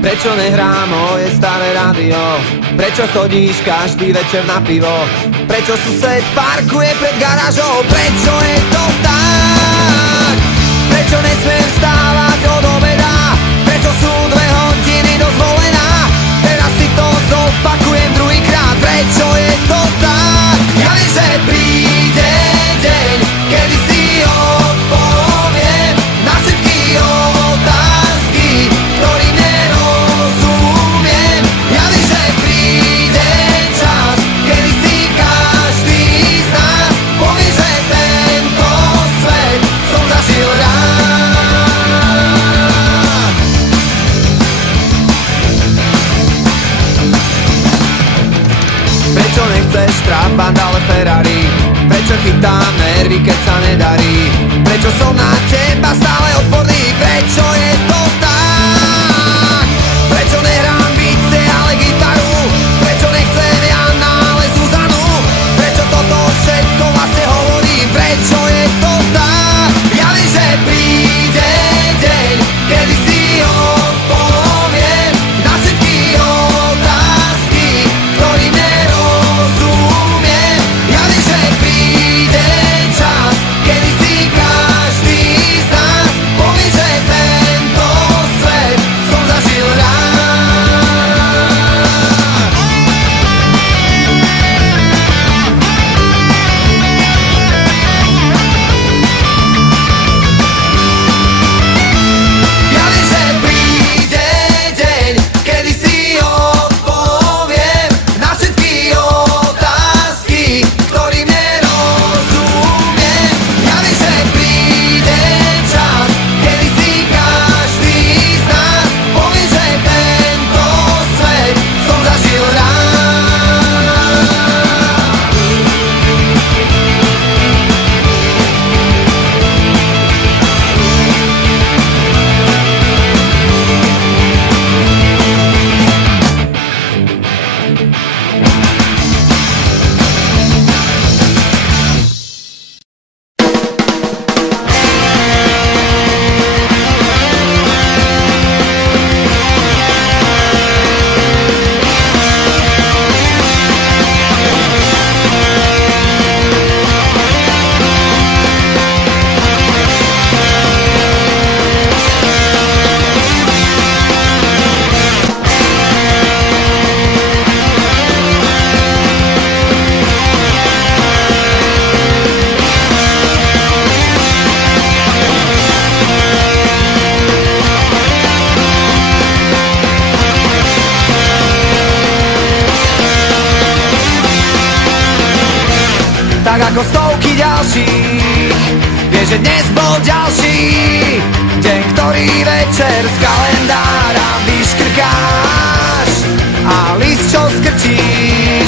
Prečo nehrá moje staré rádio? Prečo chodíš každý večer na pivo? Prečo sused parkuje pred garážou? Prečo je to tak? Prečo nesmiem vstávať od obeda? Prečo sú 2 hodiny dozvolená? Teraz si to zopakujem druhýkrát. Prečo je to tak? Ja viem, že príde deň, kedy si odpoviem na všetky otázky, ktorým nerozumiem. Ja viem, že príde čas, kedy si každý z nás povie, že tento svet som zažil rád. Prečo nechceš Trabant, ale Ferrari? Prečo chytám nervy, keď sa nedarí? Prečo som na teba stále odporný? Prečo je to tak? Prečo nehrám bicie, ale gitaru? Prečo nechcem Jana, ale Zuzanu? Prečo toto všetko vlastne hovorím? Prečo je to tak? Ja viem, že príde deň, kedy si odpoviem na všetky otázky, ktorým nerozumiem. Ja viem, že príde čas, kedy si každý z nás povie, že tento svet som zažil rád. Ja viem, že príde deň, kedy si odpoviem na všetky otázky, ktorým nerozumiem. Ja viem, že príde čas, kedy si každý z nás povie, že tento svet som zažil rád. Tak ako stovky ďalších, vieš, že dnes bol ďalší deň, ktorý večer z kalendára vyškrkáš a list, čo skrčíš,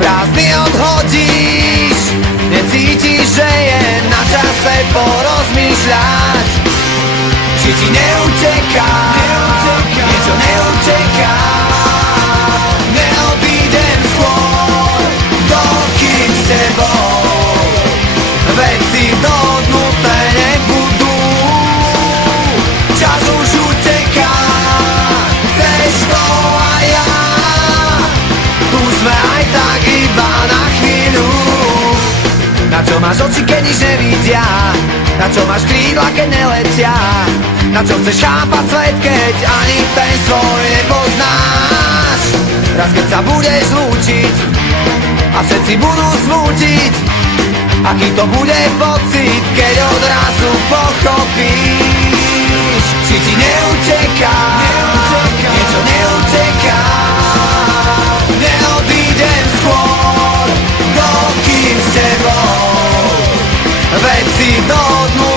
prázdny odhodíš. Necítiš, že je na čase porozmýšľať, či ti neuteká, niečo neuteká. Neodídem skôr, dokým s tebou veci dohodnuté nebudú. Čas už uteká, chceš to a ja, tu sme aj tak iba na chvíľu. Na čo máš oči, keď nič nevidia? Na čo máš krídla, keď neletia? Na čo chceš chápať svet, keď ani ten svoj nepoznáš? Raz keď sa budeš lúčiť a všetci budú smútiť, aký to bude pocit, keď odrazu pochopíš, či ti neuteká, niečo neuteká. Neodídem skôr, dokým s tebou veci dohodnú